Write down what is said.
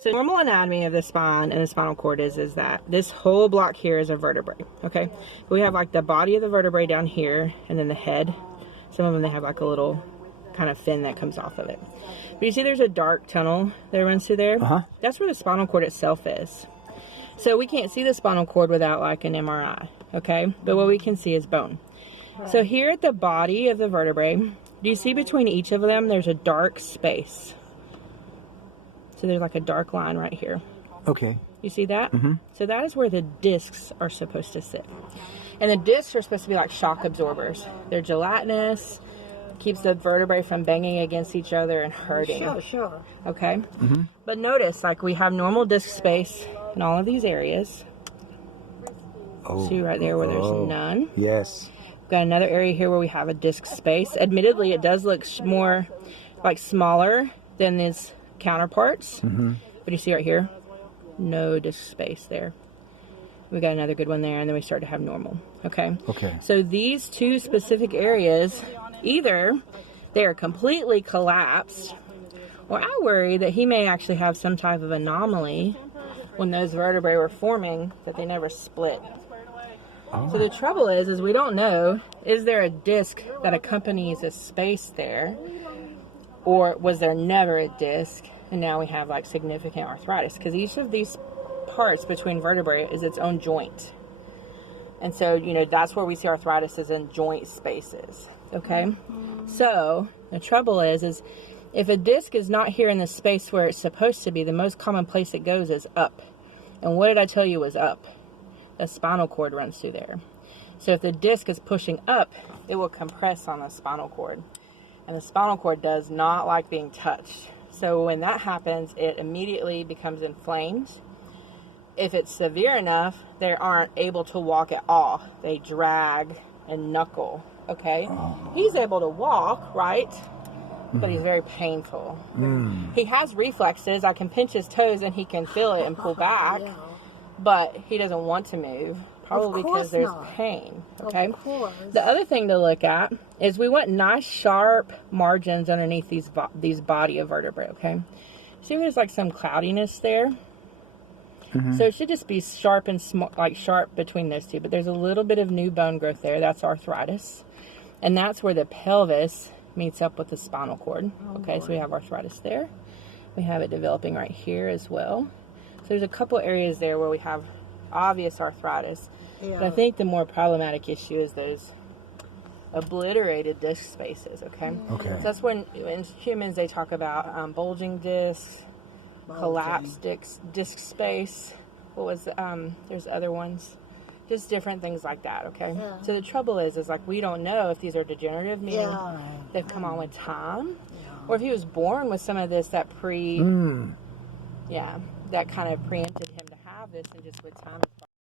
So normal anatomy of the spine and the spinal cord is that this whole block here is a vertebrae, okay? We have like the body of the vertebrae down here and then the head. Some of them, they have like a little kind of fin that comes off of it. But you see there's a dark tunnel that runs through there? That's where the spinal cord itself is. So we can't see the spinal cord without like an MRI, okay? But what we can see is bone. So here at the body of the vertebrae, do you see between each of them there's a dark space? So there's like a dark line right here. Okay. You see that? So that is where the discs are supposed to sit. And the discs are supposed to be like shock absorbers. They're gelatinous, keeps the vertebrae from banging against each other and hurting. Sure. Okay? But notice, like we have normal disc space in all of these areas. See right there where there's none. Yes. We've got another area here where we have a disc space. Admittedly, it does look more like smaller than its counterparts. But you see right here, no disc space there. We got another good one there, and then we start to have normal. Okay. So these two specific areas, either they are completely collapsed, or I worry that he may actually have some type of anomaly when those vertebrae were forming that they never split. So the trouble is we don't know, is there a disc that accompanies a space there, or was there never a disc and now we have like significant arthritis? Because each of these parts between vertebrae is its own joint. And so, you know, that's where we see arthritis is in joint spaces. Okay? So the trouble is if a disc is not here in the space where it's supposed to be, the most common place it goes is up. And what did I tell you was up? The spinal cord runs through there. So if the disc is pushing up, it will compress on the spinal cord. And the spinal cord does not like being touched. So when that happens, it immediately becomes inflamed. If it's severe enough, they aren't able to walk at all. They drag and knuckle, okay? He's able to walk, right? But he's very painful. He has reflexes. I can pinch his toes and he can feel it and pull back. But he doesn't want to move, probably because there's pain, okay? The other thing to look at is we want nice, sharp margins underneath these body of vertebrae, okay? See there's like some cloudiness there? So it should just be sharp and sharp between those two. But there's a little bit of new bone growth there. That's arthritis. And that's where the pelvis meets up with the spinal cord. Okay, so we have arthritis there. We have it developing right here as well. So there's a couple areas there where we have obvious arthritis. But I think the more problematic issue is those obliterated disc spaces, okay? So that's when in humans they talk about bulging discs, collapsed disc space. What was there's other ones, just different things like that, okay? So the trouble is like we don't know if these are degenerative, meaning they've come on with time, or if he was born with some of this that that kind of preempted him to have this, and just with time